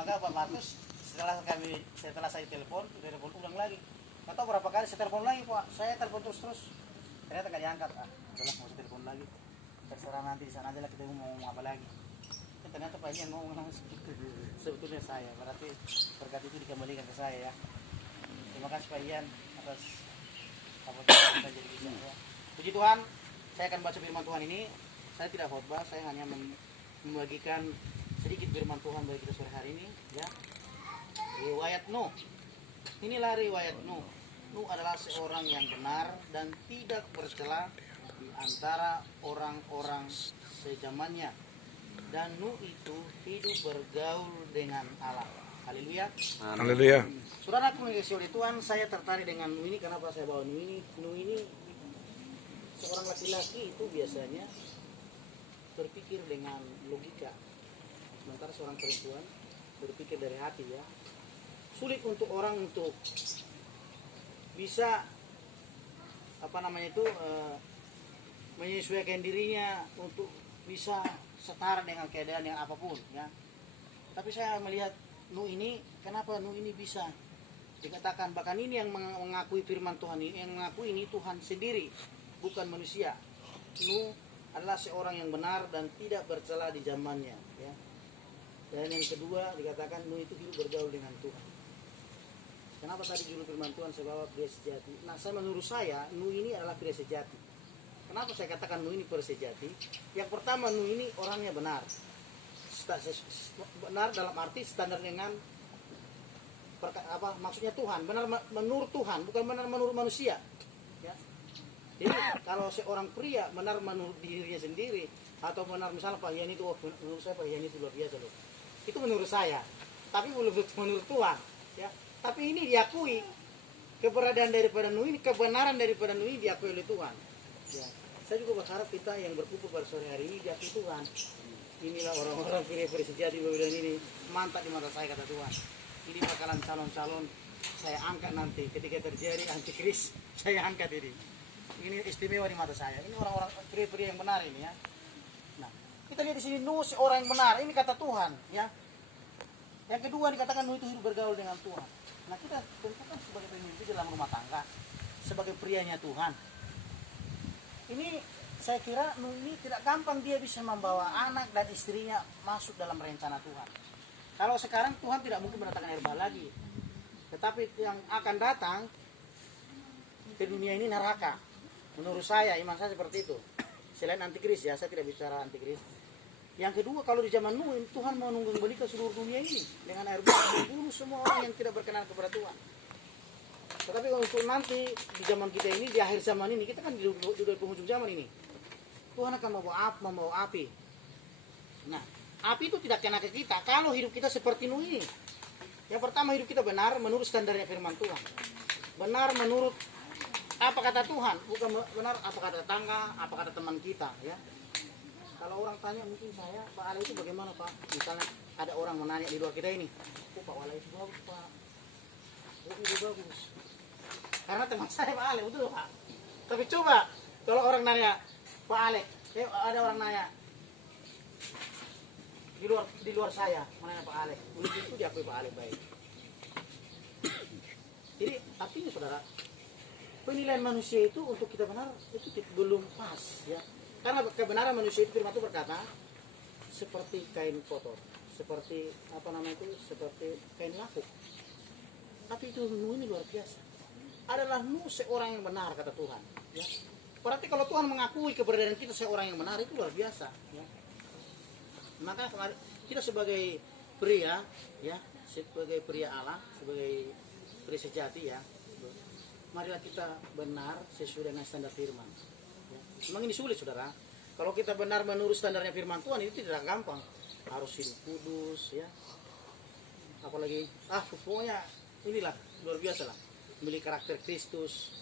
maka Pak Markus setelah saya telepon ulang lagi. Nggak tahu berapa kali saya telepon lagi Pak, saya telepon terus. Ternyata nggak diangkat. Udahlah mau saya telepon lagi. Terserah nanti di sana aja lah kita mau ngomong apa lagi. Ternyata Pak Ian ngomong langsung sebetulnya saya, berarti berkat itu dikembalikan ke saya ya. Terima kasih Pak Ian atas apa yang kita jadi bisa ya. Puji Tuhan, saya akan baca firman Tuhan ini. Saya tidak khotbah, saya hanya membagikan sedikit firman Tuhan bagi kita sore hari ini ya. Riwayat Nuh. Inilah riwayat Nuh. Nuh adalah seorang yang benar dan tidak bercela di antara orang-orang sezamannya. Dan Nuh itu hidup bergaul dengan Allah. Haleluya. Haleluya. Saudaraku yang dikasihi oleh Tuhan, saya tertarik dengan Nuh ini. Kenapa saya bawa Nuh ini? Nuh ini seorang laki-laki itu biasanya berpikir dengan logika, sementara seorang perempuan berpikir dari hati ya. Sulit untuk orang untuk bisa menyesuaikan dirinya untuk bisa setara dengan keadaan yang apapun ya. Tapi saya melihat Nuh ini, kenapa Nuh ini bisa dikatakan, bahkan ini yang mengakui firman Tuhan ini, yang mengakui ini Tuhan sendiri, bukan manusia. Nuh adalah seorang yang benar dan tidak bercela di zamannya ya. Dan yang kedua dikatakan Nuh itu hidup bergaul dengan Tuhan. Kenapa tadi judul firman Tuhan saya bawa pria sejati? Nah, menurut saya Nuh ini adalah pria sejati. Kenapa saya katakan Nuh ini pria sejati? Yang pertama, Nuh ini orangnya benar. Benar dalam arti standar dengan maksudnya Tuhan, benar menurut Tuhan, bukan benar menurut manusia. Ya. Jadi kalau seorang pria benar menurut dirinya sendiri, atau benar misalnya Pak Ian itu, menurut saya Pak Ian itu luar biasa loh. Itu menurut saya, tapi belum menurut Tuhan. Ya. Tapi ini diakui, keberadaan daripada Nuh ini, kebenaran daripada Nuh ini diakui oleh Tuhan. Ya. Saya juga berharap kita yang berkumpul pada sore hari ini diakui Tuhan. Inilah orang-orang pria-pria sejati bagian ini, mantap di mata saya kata Tuhan. Ini bakalan calon-calon saya angkat nanti ketika terjadi antikris, saya angkat ini. Ini istimewa di mata saya. Ini orang-orang pria-pria yang benar ini ya. Nah, kita lihat di sini Nuh seorang yang benar. Ini kata Tuhan ya. Yang kedua dikatakan Nuh itu hidup bergaul dengan Tuhan. Nah, kita tentu kan sebagai pemimpin dalam rumah tangga, sebagai prianya Tuhan. Ini saya kira Nuh ini tidak gampang dia bisa membawa anak dan istrinya masuk dalam rencana Tuhan. Kalau sekarang Tuhan tidak mungkin mendatangkan air bah lagi. Tetapi yang akan datang ke dunia ini neraka. Menurut saya, iman saya seperti itu. Selain antikris ya, saya tidak bicara antikris. Yang kedua, kalau di zaman Nuh, Tuhan mau nunggu kembali ke seluruh dunia ini dengan air bah, membunuh semua orang yang tidak berkenan kepada Tuhan. Tetapi untuk nanti di zaman kita ini, di akhir zaman ini, kita kan di penghujung zaman ini, Tuhan akan membawa api. Nah, api itu tidak kena ke kita kalau hidup kita seperti Nuh ini. Yang pertama, hidup kita benar menurut standarnya firman Tuhan. Benar menurut apa kata Tuhan, bukan benar apa kata tetangga, apa kata teman kita ya. Kalau orang tanya mungkin saya, Pak Ale itu bagaimana Pak? Misalnya ada orang menanya di luar kita ini, oh Pak Ale itu bagus Pak, oh itu bagus. Karena teman saya Pak Ale, betul Pak. Tapi coba kalau orang nanya Pak Ale, ada orang nanya di luar saya, menanya Pak Ale, itu diakui Pak Ale baik. Jadi artinya saudara, penilaian manusia itu untuk kita benar itu belum pas ya. Karena kebenaran manusia itu firman itu berkata seperti kain kotor, seperti seperti kain lapuk. Tapi itu Nuh ini luar biasa. Adalah Nuh seorang yang benar kata Tuhan ya. Berarti kalau Tuhan mengakui keberadaan kita seorang yang benar itu luar biasa ya. Maka kita sebagai pria ya, sebagai pria Allah, sebagai pria sejati ya, marilah kita benar sesuai dengan standar firman ya. Memang ini sulit saudara. Kalau kita benar menurut standarnya firman Tuhan itu tidak gampang. Harus hidup kudus ya. Apalagi pokoknya inilah luar biasa lah, memiliki karakter Kristus.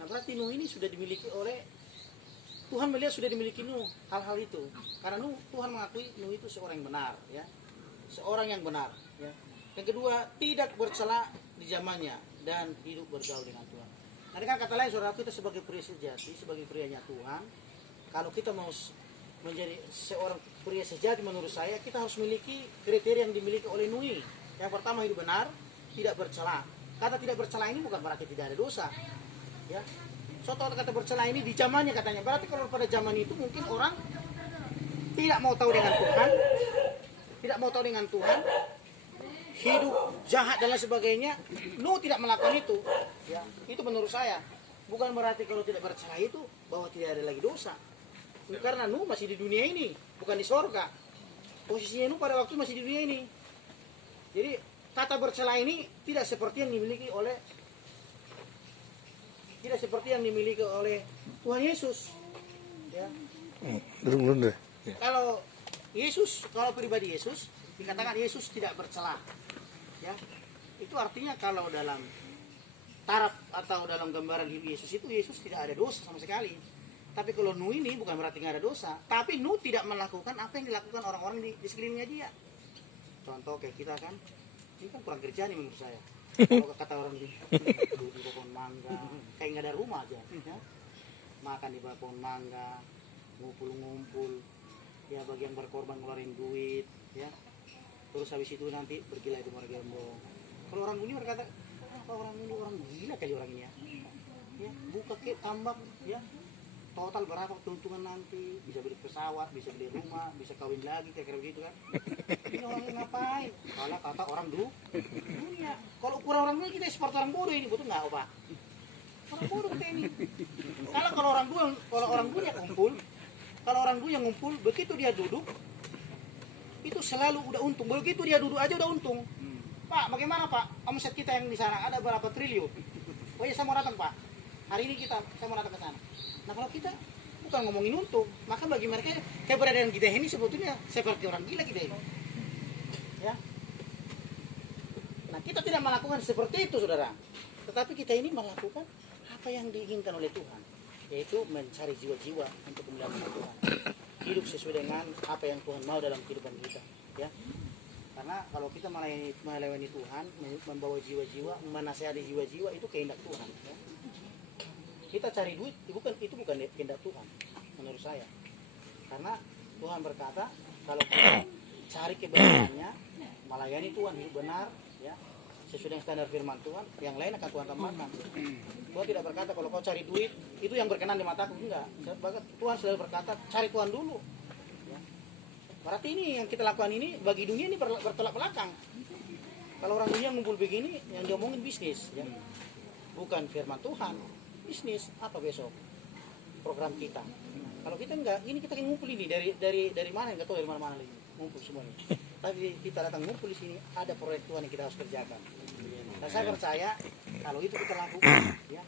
Nah berarti Nuh ini sudah dimiliki oleh Tuhan, melihat sudah dimiliki Nuh hal-hal itu. Karena Tuhan mengakui Nuh itu seorang yang benar ya. Seorang yang benar ya. Yang kedua, tidak bercela di zamannya dan hidup bergaul dengan Tuhan. Nah dengan kata lain saudara, kita sebagai pria sejati, sebagai prianya Tuhan, kalau kita mau menjadi seorang pria sejati menurut saya, kita harus memiliki kriteria yang dimiliki oleh Nui. Yang pertama, hidup benar, tidak bercela. Kata tidak bercela ini bukan berarti tidak ada dosa. Ya. Contoh kata bercela ini di zamannya katanya. Berarti kalau pada zaman itu mungkin orang tidak mau tahu dengan Tuhan, hidup jahat dan lain sebagainya. Nuh tidak melakukan itu. Ya, itu menurut saya. Bukan berarti kalau tidak bercela itu bahwa tidak ada lagi dosa. Karena Nuh masih di dunia ini, bukan di sorga. Posisinya Nuh pada waktu masih di dunia ini. Jadi kata bercela ini tidak seperti yang dimiliki oleh Tuhan Yesus. Ya. Kalau Yesus, kalau pribadi Yesus dikatakan Yesus tidak bercela. Ya. Itu artinya kalau dalam taraf atau dalam gambaran hidup Yesus itu Yesus tidak ada dosa sama sekali. Tapi kalau Nuh ini bukan berarti nggak ada dosa, tapi Nuh tidak melakukan apa yang dilakukan orang-orang di sekelilingnya dia. Contoh kayak kita kan, ini kan kurang kerjaan nih menurut saya. Kalau kata orang duduk di pohon mangga, kayak nggak ada rumah aja. Ya. Makan di bawah pohon mangga, ngumpul-ngumpul, ya bagian berkorban ngeluarin duit, ya. Terus habis itu nanti bergila di Morgembong. Kalau orang dunia berkata, apa orang ini orang gila kali orang ini ya. Ya, buka ke tambak, ya. Total berapa keuntungan nanti, bisa beli pesawat, bisa beli rumah, bisa kawin lagi, kira-kira begitu kan. Ini orangnya ngapain? Kalau kata orang dunia. Kalau ukuran orang dunia kita seperti orang bodoh ini, betul nggak Pak? Orang bodoh kita ini. Kalau orang dunia ngumpul, begitu dia duduk, itu selalu udah untung. Begitu dia duduk aja udah untung. Pak, bagaimana Pak? Omset kita yang di sana ada berapa triliun? Oh iya, saya mau datang Pak. Hari ini saya mau datang ke sana. Nah kalau kita bukan ngomongin untung, maka bagi mereka keberadaan kita ini sebetulnya seperti orang gila kita ini. Ya. Nah kita tidak melakukan seperti itu saudara. Tetapi kita ini melakukan apa yang diinginkan oleh Tuhan. Yaitu mencari jiwa-jiwa untuk kemuliaan Tuhan. Hidup sesuai dengan apa yang Tuhan mau dalam kehidupan kita. Ya. Karena kalau kita melayani Tuhan, membawa jiwa-jiwa, menasihati jiwa-jiwa, itu kehendak Tuhan. Ya. Kita cari duit itu bukan kehendak Tuhan menurut saya. Karena Tuhan berkata kalau kita cari kebenarannya, melayani Tuhan hidup benar, ya sesuai dengan standar firman Tuhan, yang lain akan Tuhan tambahkan. Tuhan tidak berkata kalau kau cari duit itu yang berkenan di mataku, enggak. Tuhan selalu berkata cari Tuhan dulu. Ya. Berarti ini yang kita lakukan ini bagi dunia ini bertolak belakang. Kalau orang dunia ngumpul begini yang diomongin bisnis, ya bukan firman Tuhan. Bisnis apa besok program kita. Kalau kita enggak, ini kita ngumpul ini dari mana enggak tahu dari mana lagi ngumpul semuanya. Tapi kita datang ngumpul di sini ada proyek Tuhan yang kita harus kerjakan. Dan saya percaya kalau itu kita lakukan, ya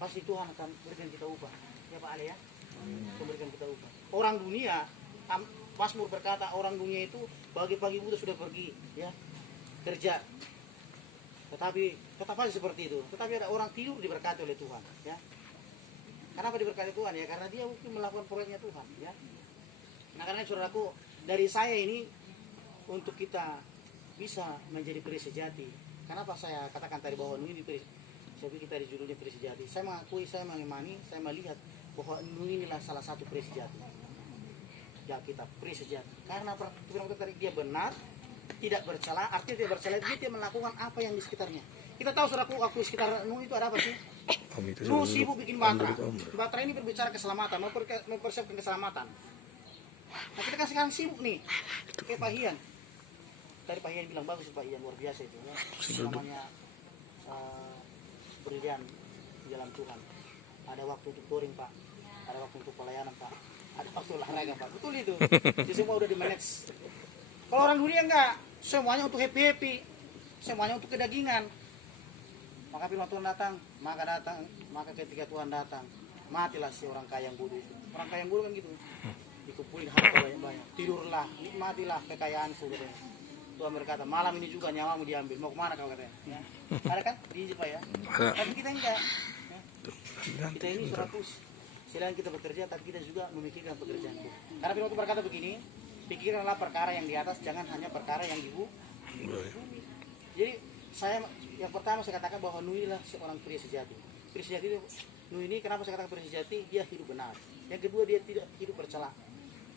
pasti Tuhan akan berikan kita upah. Ya Pak Ale ya, memberikan kita upah. Orang dunia, Mazmur berkata orang dunia itu pagi-pagi buta sudah pergi, ya kerja. Tetapi tetap aja seperti itu. Tetapi ada orang tidur diberkati oleh Tuhan. Ya. Kenapa diberkati Tuhan? Ya karena dia mungkin melakukan proyeknya Tuhan. Ya. Nah karena saudaraku, dari saya ini untuk kita bisa menjadi pria sejati. Kenapa saya katakan tadi bahwa ini saya kita di judulnya pria sejati. Saya mengakui, saya mengimani, saya melihat bahwa inilah salah satu pria sejati. Ya kita pria sejati. Karena tadi dia benar. Tidak bercela, artinya tidak bercela dia melakukan apa yang di sekitarnya. Kita tahu saudaraku, waktu sekitar Nuh itu ada apa sih? Nuh sibuk bikin batra. Batra ini berbicara keselamatan, mempersiapkan keselamatan. Nah kita kan sekarang sibuk nih, kayak Pak Hian. Tadi Pak Hian bilang bagus, Pak Hian luar biasa itu. Ya. Namanya brilian di dalam Tuhan. Ada waktu untuk touring Pak, ada waktu untuk pelayanan Pak, ada waktu olahraga Pak. Betul itu. Jadi semua udah di manage. Kalau orang dunia enggak, semuanya untuk happy, semuanya untuk kedagingan. Maka firman Tuhan datang, maka ketika Tuhan datang, matilah si orang kaya yang bodoh itu. Orang kaya yang bodoh kan gitu, dikumpulin harta banyak-banyak, tidurlah, nikmatilah kekayaanku katanya. Tuhan berkata, malam ini juga nyawamu diambil, mau kemana kau katanya? Ya. Ada kan? Diinjil Pak ya? Tapi kita enggak. Ya. Kita ini 100. Selain kita bekerja, tapi kita juga memikirkan pekerjaan Tuhan. Karena firman Tuhan berkata begini, pikirkanlah perkara yang di atas, jangan hanya perkara yang di bumi. Jadi yang pertama saya katakan bahwa Nuh inilah seorang pria sejati. Pria sejati itu, Nuh ini kenapa saya katakan pria sejati? Dia hidup benar. Yang kedua, dia tidak hidup bercela.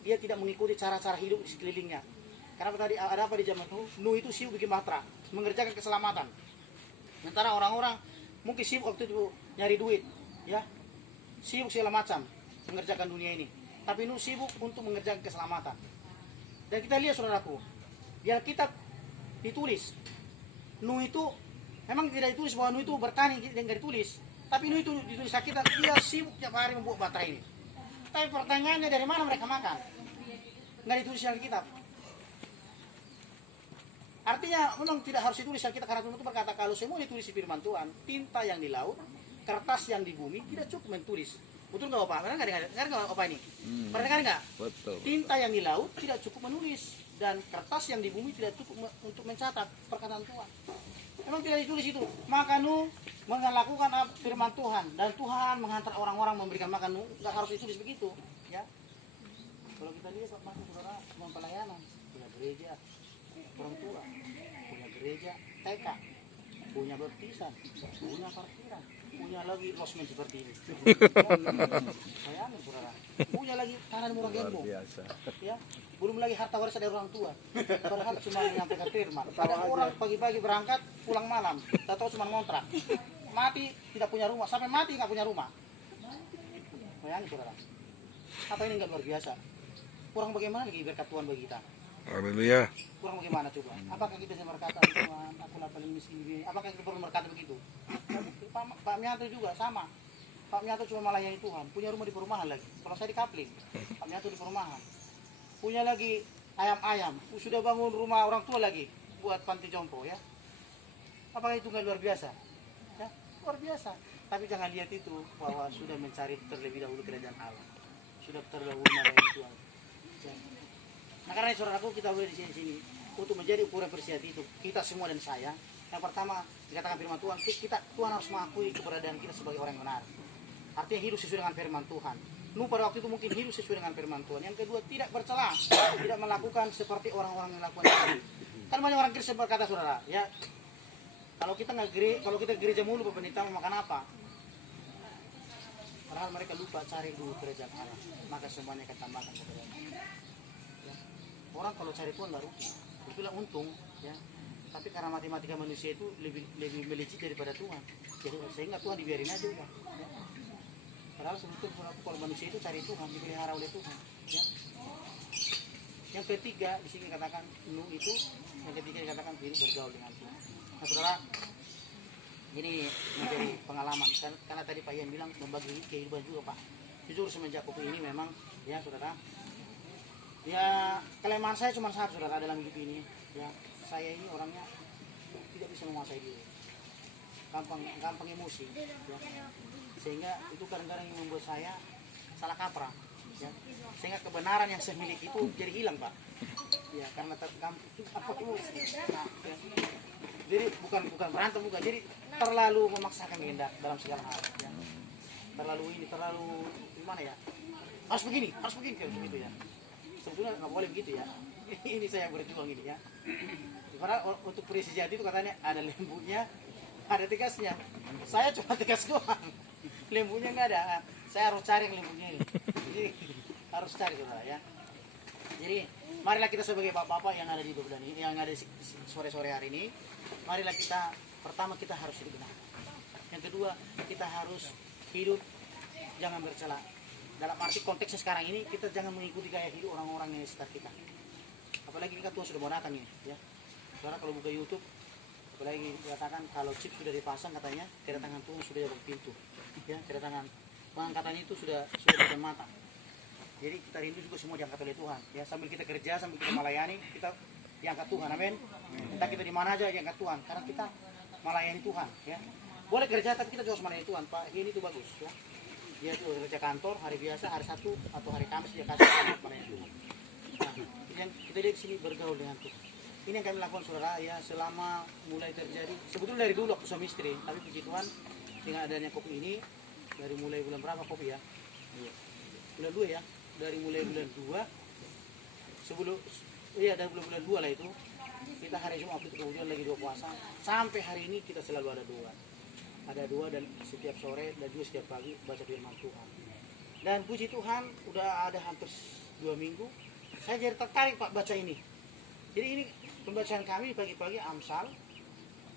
Dia tidak mengikuti cara-cara hidup di sekelilingnya. Karena tadi ada apa di zaman Nuh itu sibuk bikin bahtera, mengerjakan keselamatan. Sementara orang-orang mungkin sibuk waktu itu nyari duit, ya, sibuk segala macam mengerjakan dunia ini. Tapi Nuh sibuk untuk mengerjakan keselamatan. Dan kita lihat saudaraku, di Alkitab ditulis Nuh itu memang tidak ditulis bahwa Nuh itu bertani, tidak ditulis. Tapi Nuh itu ditulis Alkitab, dia sibuk tiap hari membuat bahtera ini. Tapi pertanyaannya, dari mana mereka makan? Nggak ditulis Alkitab. Artinya memang tidak harus ditulis Alkitab, karena Tuhan itu berkata kalau semua ditulis di firman Tuhan, tinta yang di laut, kertas yang di bumi tidak cukup menulis. Betul nggak Bapak? Benar nggak Bapak ini? Pernah dengar nggak? Betul. Tinta yang di laut tidak cukup menulis, dan kertas yang di bumi tidak cukup untuk mencatat perkataan Tuhan. Memang tidak ditulis itu. Maka Nuh melakukan firman Tuhan, dan Tuhan menghantar orang-orang memberikan makan Nuh. Nggak harus ditulis begitu, ya. Kalau kita lihat Bapak saudara, semua pelayanan, punya gereja, orang tua, punya gereja, TK, punya baptisan, punya parkiran, punya lagi losmen seperti ini. Bayangin saudara, punya lagi tanah murah gembong, ya, belum lagi harta warisan dari orang tua. Padahal cuma menyampaikan firman. Ada orang pagi-pagi berangkat, pulang malam, atau cuma ngontrak, mati tidak punya rumah, sampai mati nggak punya rumah. Bayangin saudara, apa ini nggak luar biasa? Kurang bagaimana lagi berkat Tuhan bagi kita? Haleluya. Kurang bagaimana coba? Apakah kita bisa berkata, Tuhan, aku paling miskin ini? Apakah kita perlu berkata begitu? Pak Mianto juga sama. Pak Mianto cuma melayani Tuhan, punya rumah di perumahan lagi. Kalau saya di Kapling, Pak Mianto di perumahan. Punya lagi ayam-ayam, sudah bangun rumah orang tua lagi buat panti jompo, ya. Apakah itu nggak luar biasa? Ya, luar biasa. Tapi jangan lihat itu bahwa sudah mencari terlebih dahulu kerajaan Allah, sudah terdahulu melayani Tuhan. Ya. Nah, karena saudaraku, kita boleh di sini untuk menjadi ukuran persihati itu, kita semua dan saya. Yang pertama, dikatakan firman Tuhan, Tuhan harus mengakui keberadaan kita sebagai orang yang benar. Artinya hidup sesuai dengan firman Tuhan. Nuh pada waktu itu mungkin hidup sesuai dengan firman Tuhan. Yang kedua, tidak bercela, tidak melakukan seperti orang-orang yang melakukan itu. Kan banyak orang Kristen berkata, saudara, ya, kalau kita gereja mulu, pendeta mau makan apa? Padahal mereka lupa cari dulu kerajaan Allah, maka semuanya akan tambahkan kepada mereka. Ya. Orang kalau cari Tuhan baru itulah untung, ya. Tapi karena matematika manusia itu lebih melejit daripada Tuhan, jadi sehingga Tuhan dibiarin aja udah. Ya. Padahal sebetulnya kalau manusia itu cari Tuhan, dipelihara oleh Tuhan. Ya. Yang ketiga di sini katakan Nuh itu, yang ketiga dikatakan hidup bergaul dengan Tuhan. Nah, saudara, ini menjadi pengalaman karena tadi Pak Ian bilang membagi kehidupan juga Pak. Jujur semenjak kopi ini memang, ya saudara, ya kelemahan saya cuma satu saudara dalam hidup ini. Ya, saya ini orangnya tidak bisa menguasai diri, gampang emosi, ya. Sehingga itu kadang-kadang yang membuat saya salah kaprah, ya. Sehingga kebenaran yang saya miliki itu jadi hilang Pak, ya, karena gampang emosi. Nah, ya. Jadi bukan berantem, bukan, jadi terlalu memaksakan kehendak dalam segala hal, ya. Terlalu gimana ya, harus begini kayak begitu, ya. Sebetulnya nggak boleh begitu, ya. Ini saya berjuang ini, ya. Karena untuk pria sejati itu katanya ada lembunya, ada tegasnya. Saya cuma tegas doang, lembunya nggak ada. Saya harus cari yang lembunya ini. Jadi harus cari saudara, ya. Jadi marilah kita sebagai bapak-bapak yang ada di Bebelan ini, yang ada di sore-sore hari ini, marilah kita, pertama kita harus hidup benar. Yang kedua, kita harus hidup jangan bercela. Dalam arti konteksnya sekarang ini, kita jangan mengikuti gaya hidup orang-orang yang di sekitar kita. Apalagi kita Tuhan sudah mau datang ini, ya. Karena kalau buka YouTube, apalagi dikatakan kalau chip sudah dipasang katanya kedatangan Tuhan sudah di pintu, ya, kedatangan pengangkatannya itu sudah di mata. Jadi kita rindu juga semua diangkat oleh Tuhan, ya. Sambil kita kerja, sambil kita melayani, kita diangkat Tuhan, amin. Entah kita di mana aja diangkat Tuhan, karena kita melayani Tuhan, ya. Boleh kerja tapi kita juga harus melayani Tuhan. Pak ini itu bagus, ya. Dia tuh kerja kantor hari biasa, hari Sabtu atau hari Kamis dia kasih melayani Tuhan. Nah, yang kita lihat sini bergaul dengan Tuhan. Ini yang kami lakukan saudara, ya, selama mulai terjadi, sebetulnya dari dulu waktu suami istri, tapi puji Tuhan dengan adanya kopi ini, dari mulai bulan berapa kopi, ya? Bulan 2, ya. Dari mulai bulan 2 sebelum, iya, dari bulan 2 lah itu, kita hari Jumat itu kemudian lagi 2 puasa, sampai hari ini kita selalu ada 2 dan setiap sore dan juga setiap pagi baca firman Tuhan. Dan puji Tuhan udah ada hampir 2 minggu saya jadi tertarik Pak baca ini. Jadi ini pembacaan kami pagi-pagi Amsal,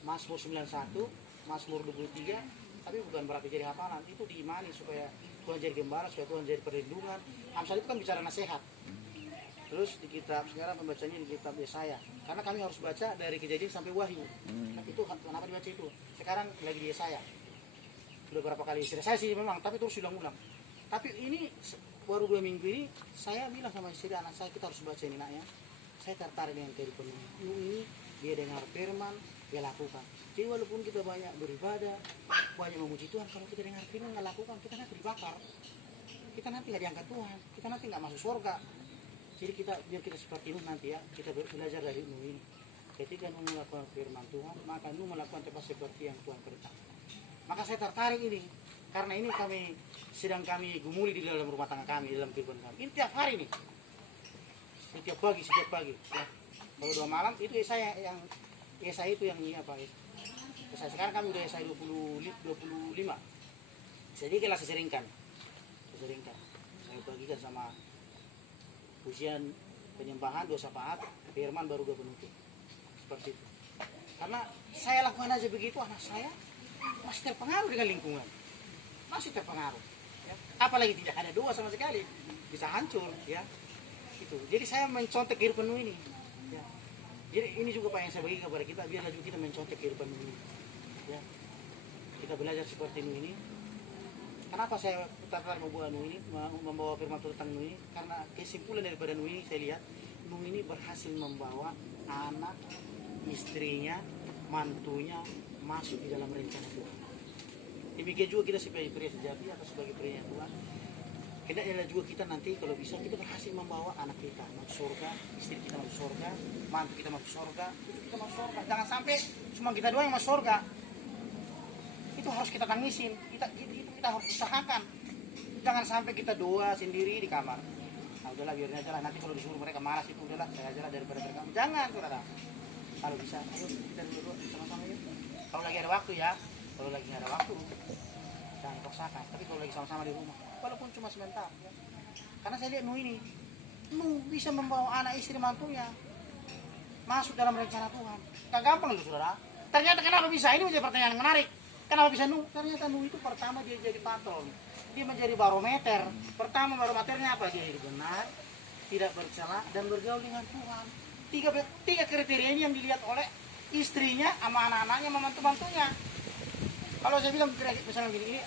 Mazmur 91, Mazmur 23, tapi bukan berarti jadi hafalan, itu diimani supaya Tuhan jadi gembala, supaya Tuhan jadi perlindungan. Amsal itu kan bicara nasihat. Terus di kitab, sekarang pembacanya di kitab Yesaya. Karena kami harus baca dari Kejadian sampai Wahyu. Itu kenapa dibaca itu? Sekarang lagi di Yesaya. Sudah berapa kali istri saya sih memang, tapi terus ulang-ulang. Tapi ini baru 2 minggu ini saya bilang sama istri anak saya, kita harus baca ini nak ya. Saya tertarik dengan kehidupan ini. Dia dengar firman, dia lakukan. Jadi walaupun kita banyak beribadah, banyak memuji Tuhan, kalau kita dengar firman nggak lakukan, kita nanti dibakar. Kita nanti nggak diangkat Tuhan, kita nanti nggak masuk surga. Jadi biar kita seperti Nuh nanti ya, kita belajar dari Nuh ini. Ketika Nuh melakukan firman Tuhan, maka Nuh melakukan tepat seperti yang Tuhan perintahkan. Maka saya tertarik ini, karena ini sedang kami gumuli di dalam rumah tangga kami, di dalam kehidupan kami. Ini tiap hari nih, setiap pagi. Ya. Kalau 2 malam itu saya itu yang ini apa? Saya sekarang kami udah saya 25. Jadi kita seseringkan. Saya bagikan sama pujian penyembahan, doa syafaat, firman baru 2 penutup. Seperti itu. Karena saya lakukan aja begitu, anak saya masih terpengaruh dengan lingkungan. Masih terpengaruh. Ya. Apalagi tidak ada doa sama sekali. Bisa hancur. Ya. Itu. Jadi saya mencontek kehidupan ini. Ya. Jadi ini juga Pak yang saya bagi kepada kita, biarlah juga kita mencontek kehidupan ini. Ya. Kita belajar seperti ini. Kenapa saya tertarik membawa firman tentang Nuh ini? Karena kesimpulan daripada Nuh ini saya lihat Nuh ini berhasil membawa anak, istrinya, mantunya masuk di dalam rencana Tuhan. Demikian juga kita sebagai pria sejati atau sebagai pria Tuhan. Hendaknya juga kita nanti kalau bisa kita berhasil membawa anak kita masuk surga, istri kita masuk surga, mantu kita masuk surga, cucu kita masuk surga. Jangan sampai cuma kita doang yang masuk surga. Itu harus kita tangisin, kita harus usahakan. Jangan sampai kita doa sendiri di kamar. Nah udahlah biarin aja lah, nanti kalau disuruh mereka malas itu udahlah saya aja lah daripada mereka. Jangan saudara. Kalau bisa, ayo kita dulu sama-sama ya. Kalau lagi ada waktu ya, kalau lagi ada waktu jangan paksakan. Tapi kalau lagi sama-sama di rumah, walaupun cuma sebentar. Ya. Karena saya lihat Nuh ini, Nuh bisa membawa anak istri mantunya masuk dalam rencana Tuhan. Gak gampang loh saudara. Ternyata kenapa bisa? Ini menjadi pertanyaan yang menarik. Kenapa bisa Nuh? Ternyata Nuh itu pertama dia jadi patron. Dia menjadi barometer. Pertama barometernya apa? Dia hidup benar, tidak bercela, dan bergaul dengan Tuhan. Tiga kriteria ini yang dilihat oleh istrinya, sama anak-anaknya, sama mantu-mantunya. Kalau saya bilang misalnya gini, ini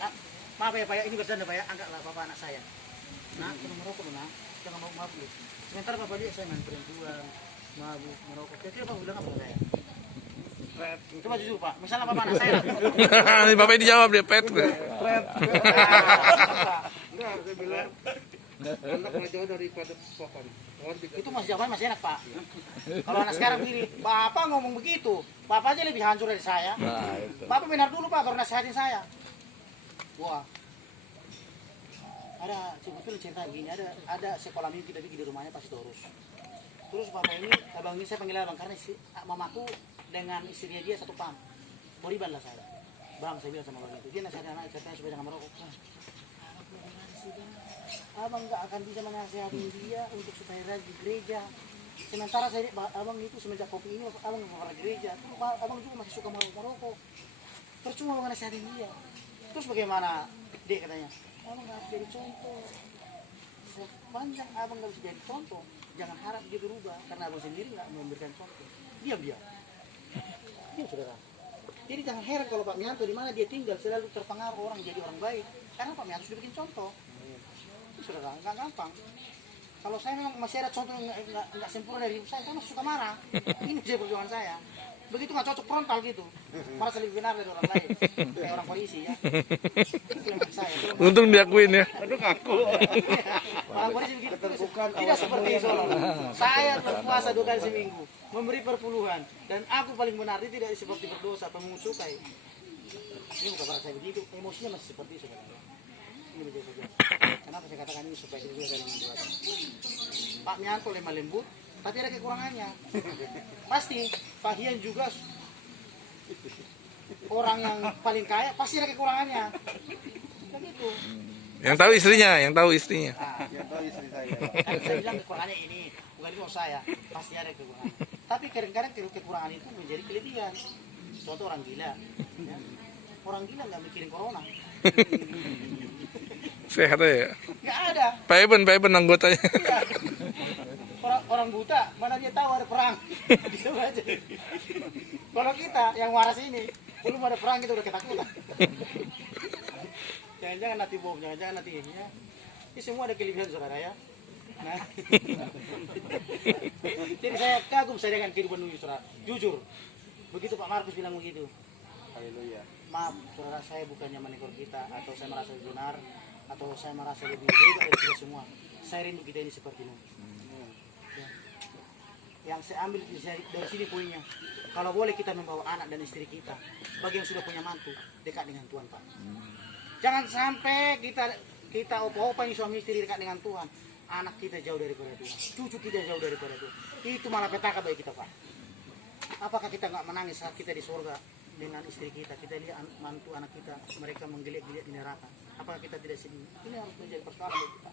maaf ya Pak ya, ini bercanda Pak ya, anggaplah Bapak anak saya. Nah, kita merokok loh, nah, jangan mau mabuk. Sementara Bapak dia saya main perempuan, mabuk, merokok. Kira-kira Bapak bilang apa saya? Coba jujur Pak, misalnya Bapak anak saya. Ini Bapak dijawab dia pet. Enggak, saya bilang anak lebih jauh daripada Bapak. Itu masih jawabannya masih enak Pak. Kalau anak sekarang begini, Bapak ngomong begitu, Bapak aja lebih hancur dari saya. Bapak benar dulu Pak, baru nasihatin saya. Wah, ada sebetulnya cerita begini, ada sekolah minggu kita bikin di rumahnya pasti terus Bapak ini, abang ini saya panggil abang karena mamaku dengan istrinya dia satu pam. Beriban lah saya. Bang, saya bilang sama abang itu, dia nasihatin anak saya supaya jangan merokok. Abang nggak akan bisa menasihati dia untuk supaya rajin di gereja. Sementara saya lihat abang itu semenjak kopi ini abang nggak pernah gereja. Terus abang juga masih suka merokok. Percuma abang nasihatin dia. Terus bagaimana? Dia katanya, abang nggak harus jadi contoh. Sepanjang abang nggak bisa jadi contoh, jangan harap dia berubah karena abang sendiri nggak memberikan contoh. Diam. Dia saudara. Jadi jangan heran kalau Pak Mianto di mana dia tinggal selalu terpengaruh orang jadi orang baik. Karena Pak Mianto sudah bikin contoh. Itu saudara, nggak gampang. Kalau saya memang masih ada contoh yang nggak sempurna dari hidup saya masih suka marah. Ini dia perjuangan saya. Begitu nggak cocok frontal gitu. Merasa lebih benar dari orang lain. Kayak orang polisi ya. Itu yang saya. Untung diakuin ya. Aduh aku. Orang polisi begitu. Tidak seperti itu. Saya berpuasa 2 kali seminggu. Memberi perpuluhan. Dan aku paling benar. Dia tidak seperti berdosa, pemungut cukai. Ini bukan berarti saya begitu. Emosinya masih seperti itu sebenarnya. Ini menjadi bagian. Kenapa saya katakan ini supaya kita juga saling membuat. Pak Mianto lemah lembut, tapi ada kekurangannya. Pasti Pak Hian juga orang yang paling kaya, pasti ada kekurangannya. Begitu. Yang tahu istrinya, yang tahu istrinya. Nah, Ya tahu istri saya. kan saya bilang kekurangannya ini, bukan itu saya, pasti ada kekurangan. Tapi kadang-kadang kekurangan itu menjadi kelebihan. Contoh orang gila, ya. Orang gila nggak mikirin corona, Sehat aja. nggak ada. Pak Eben anggotanya. Iya. Orang buta, mana dia tahu ada perang? Dia aja. Kalau kita yang waras ini, belum ada perang kita udah ketakutan. Jangan-jangan nanti bom, jangan-jangan nanti ini ya. Ini semua ada kelebihan saudara ya. Nah. Jadi saya kagum saya dengan kehidupan Nuyuh saudara. Jujur, begitu Pak Markus bilang begitu. Haleluya. Maaf saudara, saya bukannya menekor kita atau saya merasa lebih benar atau saya merasa lebih hebat dari kita semua. Saya rindu kita ini seperti Nuh. Ya. Yang saya ambil dari sini poinnya, kalau boleh kita membawa anak dan istri kita, bagi yang sudah punya mantu, dekat dengan Tuhan Pak. Jangan sampai kita opa-opa ini suami istri dekat dengan Tuhan, anak kita jauh daripada Tuhan, cucu kita jauh daripada Tuhan. Itu malah petaka bagi kita Pak. Apakah kita nggak menangis saat kita di surga dengan istri kita lihat mantu anak kita, mereka menggeliat-geliat di neraka? Apakah kita tidak sedih? Ini harus menjadi persoalan bagi kita.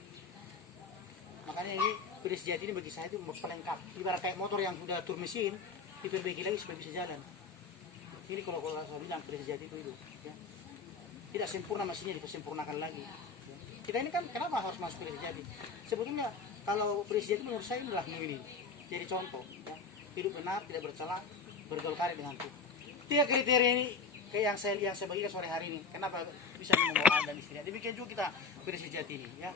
Makanya ini kuda sejati ini bagi saya itu pelengkap. Ibarat kayak motor yang sudah tur mesin, diperbaiki lagi supaya bisa jalan. Ini kalau saya bilang kuda sejati itu ya. Tidak sempurna mesinnya, dipersempurnakan lagi. Ya. Kita ini kan kenapa harus masuk kuda sejati? Sebetulnya kalau kuda sejati menurut saya adalah ini. Jadi contoh, ya. Hidup benar, tidak bercela, bergaul karib dengan Tuhan. 3 kriteria ini kayak yang saya bagikan sore hari ini. Kenapa bisa membawa anak dan istri? Demikian juga kita kuda sejati ini, ya.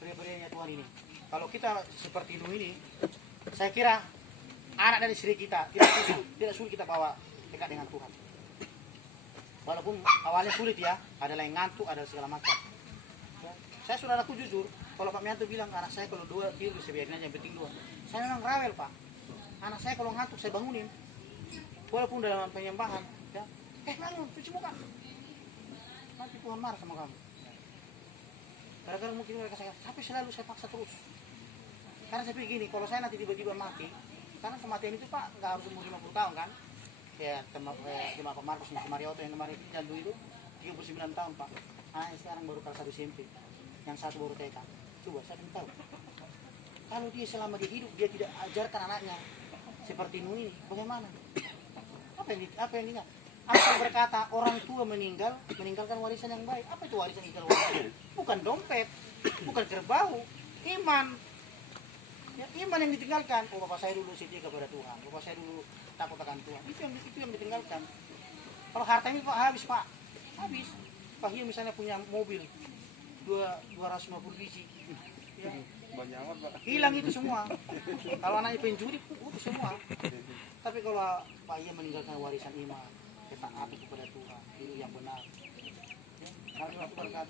Pria-prianya Tuhan ini. Kalau kita seperti Nuh ini, saya kira anak dan istri kita tidak sulit kita bawa dekat dengan Tuhan. Walaupun awalnya sulit ya, ada yang ngantuk, ada segala macam. Ya. Saya saudaraku jujur, kalau Pak Mianto bilang anak saya kalau 2 tidur sebiarnya yang penting 2. Saya memang rawel Pak. Anak saya kalau ngantuk saya bangunin. Walaupun dalam penyembahan, ya. Bangun, cuci muka. Nanti Tuhan marah sama kamu. Gara-gara mungkin mereka saya, tapi selalu saya paksa terus. Karena saya pikir gini, kalau saya nanti tiba-tiba mati, karena kematian itu Pak nggak harus umur 50 tahun kan? Ya, cuma Pak Markus nih, Marioto yang kemarin jandu itu 39 tahun Pak. Ah, sekarang baru kelas 1 SMP, yang satu baru TK. Coba saya ingin tahu. Kalau dia selama dia hidup dia tidak ajarkan anaknya seperti Nuh ini, bagaimana? Apa yang dia? Asal berkata orang tua meninggalkan warisan yang baik. Apa itu warisan yang baik? Bukan dompet, bukan kerbau, iman. Ya, iman yang ditinggalkan. Oh, bapak saya dulu setia kepada Tuhan. Bapak saya dulu takut akan Tuhan. Itu yang ditinggalkan. Kalau harta ini Pak habis Pak, habis. Pak Hiu misalnya punya mobil 250 biji. Ya. Banyak amat Pak. Hilang itu semua. Kalau anaknya penjudi, itu semua. Tapi kalau Pak Hiu meninggalkan warisan iman, ketaatan kepada Tuhan, itu yang benar. Ya. Kalau berkata